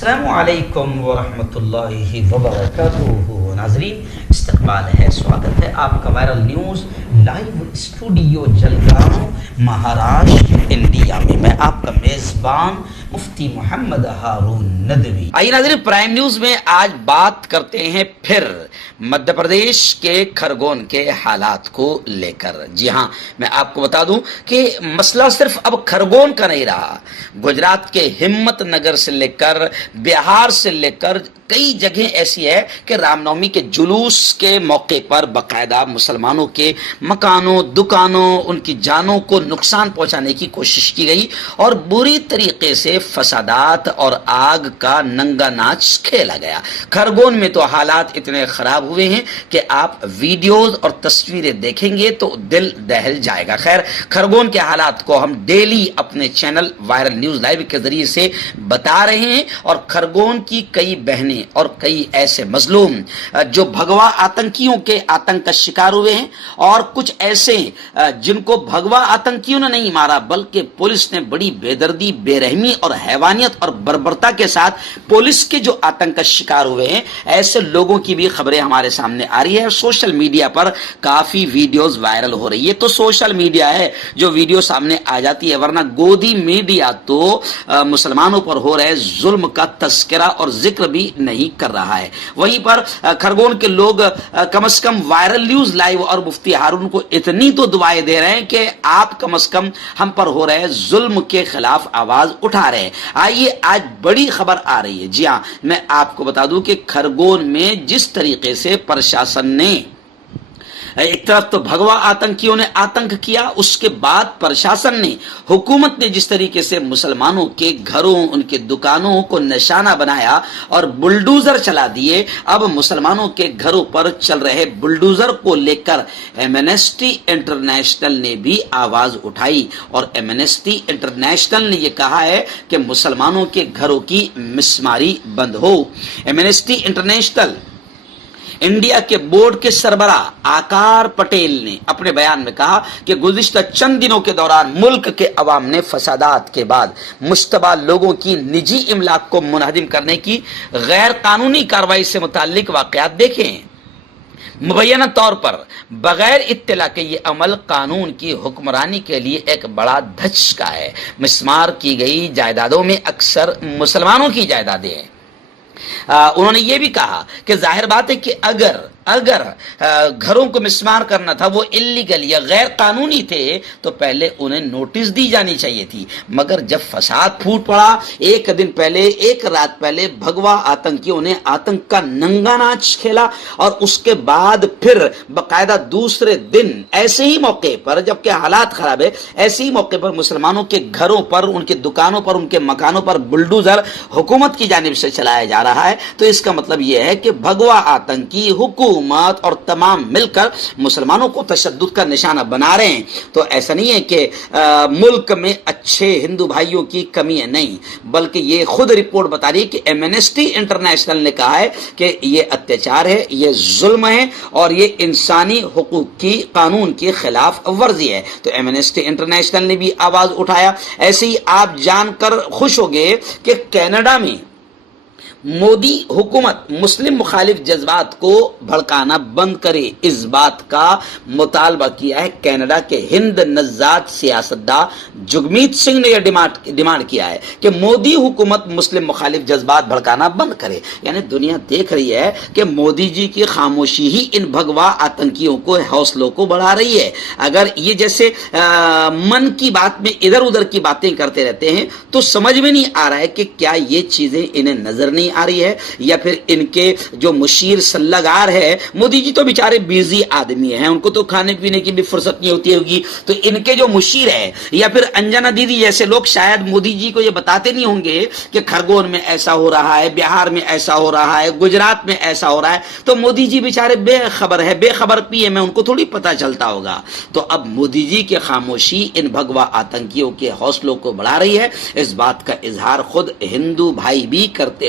السلام علیکم ورحمۃ اللہ وبرکاتہ۔ ناظرین، استقبال ہے، سواگت ہے آپ کا viral news live studio Jalgaon, Maharashtra, India میں آپ کا میزبان مفتی محمد ہارون ندوی۔ آئیے ناظرین، پرائم نیوز میں آج بات کرتے ہیں پھر مدھیہ پردیش کے کھرگون کے حالات کو لے کر۔ جی ہاں، میں آپ کو بتا دوں کہ مسئلہ صرف اب کھرگون کا نہیں رہا، گجرات کے ہمت نگر سے لے کر بہار سے لے کر کئی جگہیں ایسی ہے کہ رام نومی کے جلوس کے موقع پر باقاعدہ مسلمانوں کے مکانوں، دکانوں، ان کی جانوں کو نقصان پہنچانے کی کوشش کی گئی اور بری طریقے سے فسادات اور آگ کا ننگا ناچ کھیلا گیا۔ کھرگون میں تو حالات اتنے خراب ہوئے ہیں کہ آپ ویڈیوز اور تصویریں دیکھیں گے تو دل دہل جائے گا۔ خیر، کھرگون کے حالات کو ہم ڈیلی اپنے چینل وائرل نیوز لائیو کے ذریعے سے بتا رہے ہیں اور کھرگون کی کئی بہنیں اور کئی ایسے مظلوم جو بھگوا آتنکیوں کے آتنک کا شکار ہوئے ہیں اور کچھ ایسے جن کو بھگوا آتنکیوں نے نہیں مارا بلکہ پولیس نے بڑی بے دردی، بے رحمی اور حیوانیت اور بربرتا کے ساتھ پولیس کے جو آتنک کا شکار ہوئے ہیں، ایسے لوگوں کی بھی خبریں ہمارے سامنے آ رہی ہے۔ سوشل میڈیا پر کافی ویڈیوز وائرل ہو رہی ہے، تو سوشل میڈیا ہے جو ویڈیو سامنے آ جاتی ہے، ورنہ گودی میڈیا تو مسلمانوں پر ہو رہے ظلم کا تذکرہ اور ذکر بھی نہیں کر رہا ہے۔ وہیں پر کھرگون کے لوگ کم از کم وائرل نیوز لائیو اور مفتی ہارون کو اتنی تو دعائیں دے رہے ہیں کہ آپ کم از کم ہم پر ہو رہے ظلم کے خلاف آواز اٹھا رہے ہیں۔ آئیے آج بڑی خبر آ رہی ہے۔ جی ہاں، میں آپ کو بتا دوں کہ کھرگون میں جس طریقے سے پرشاسن نے ایک طرف تو بھگوا آتنکیوں نے آتنک کیا، اس کے بعد پرشاسن نے، حکومت نے جس طریقے سے مسلمانوں کے گھروں، ان کے دکانوں کو نشانہ بنایا اور بلڈوزر چلا دیے، اب مسلمانوں کے گھروں پر چل رہے بلڈوزر کو لے کر ایمنسٹی انٹرنیشنل نے بھی آواز اٹھائی اور ایمنسٹی انٹرنیشنل نے یہ کہا ہے کہ مسلمانوں کے گھروں کی مسماری بند ہو۔ ایمنسٹی انٹرنیشنل انڈیا کے بورڈ کے سربراہ آکار پٹیل نے اپنے بیان میں کہا کہ گزشتہ چند دنوں کے دوران ملک کے عوام نے فسادات کے بعد مشتبہ لوگوں کی نجی املاک کو منہدم کرنے کی غیر قانونی کارروائی سے متعلق واقعات دیکھے ہیں۔ مبینہ طور پر بغیر اطلاع کے یہ عمل قانون کی حکمرانی کے لیے ایک بڑا دھچکا ہے۔ مسمار کی گئی جائیدادوں میں اکثر مسلمانوں کی جائیدادیں ہیں۔ انہوں نے یہ بھی کہا کہ ظاہر بات ہے کہ اگر گھروں کو مسمار کرنا تھا، وہ اللیگل یا غیر قانونی تھے، تو پہلے انہیں نوٹس دی جانی چاہیے تھی، مگر جب فساد پھوٹ پڑا، ایک دن پہلے، ایک رات پہلے بھگوا آتنکیوں نے آتنک کا ننگا ناچ کھیلا اور اس کے بعد پھر باقاعدہ دوسرے دن ایسے ہی موقع پر، جبکہ حالات خراب ہے، ایسے ہی موقع پر مسلمانوں کے گھروں پر، ان کے دکانوں پر، ان کے مکانوں پر بلڈوزر حکومت کی جانب سے چلایا جا رہا ہے۔ تو اس کا مطلب یہ ہے کہ بھگوا آتنکی حکومت اور تمام مل کر مسلمانوں کو تشدد کا نشانہ بنا رہے ہیں۔ تو ایسا نہیں ہے کہ ملک میں اچھے ہندو بھائیوں کی کمی ہے، نہیں، بلکہ یہ خود رپورٹ بتا رہی ہے کہ ایمنسٹی انٹرنیشنل نے کہا ہے کہ یہ اتیاچار ہے، یہ ظلم ہے اور یہ انسانی حقوق کی قانون کی خلاف ورزی ہے۔ تو ایمنسٹی انٹرنیشنل نے بھی آواز اٹھایا۔ ایسے ہی آپ جان کر خوش ہوگے کہ کینیڈا میں مودی حکومت مسلم مخالف جذبات کو بھڑکانا بند کرے، اس بات کا مطالبہ کیا ہے کینیڈا کے ہند نژاد سیاستداں جگمیت سنگھ نے۔ یہ ڈیمانڈ کیا ہے کہ مودی حکومت مسلم مخالف جذبات بھڑکانا بند کرے۔ یعنی دنیا دیکھ رہی ہے کہ مودی جی کی خاموشی ہی ان بھگوا آتنکیوں کو، حوصلوں کو بڑھا رہی ہے۔ اگر یہ جیسے من کی بات میں ادھر ادھر کی باتیں کرتے رہتے ہیں تو سمجھ میں نہیں آ رہا ہے کہ کیا یہ چیزیں انہیں نظر نہیں آ رہی ہے یا پھر ان کے جو مشیر سلاگار ہے، مودی جی تو بیچارے بیزی آدمی ہیں، ان کو تو کھانے پینے کی بھی فرصت نہیں ہوتی ہوگی، تو ان کے جو مشیر ہے یا پھر انجنا دیدی جیسے لوگ شاید مودی جی کو یہ بتاتے نہیں ہوں گے کہ کھرگون میں ایسا ہو رہا ہے، بہار میں ایسا ہو رہا ہے، گجرات میں ایسا ہو رہا ہے، تو مودی جی بیچارے بے خبر ہے، بے خبر پی ایم ہے، ان کو تھوڑی پتہ چلتا ہوگا۔ تو اب مودی جی کی خاموشی ان بھگوا آتنکیوں کے حوصلوں کو بڑھا رہی ہے۔ اس بات کا اظہار خود ہندو بھائی بھی کرتے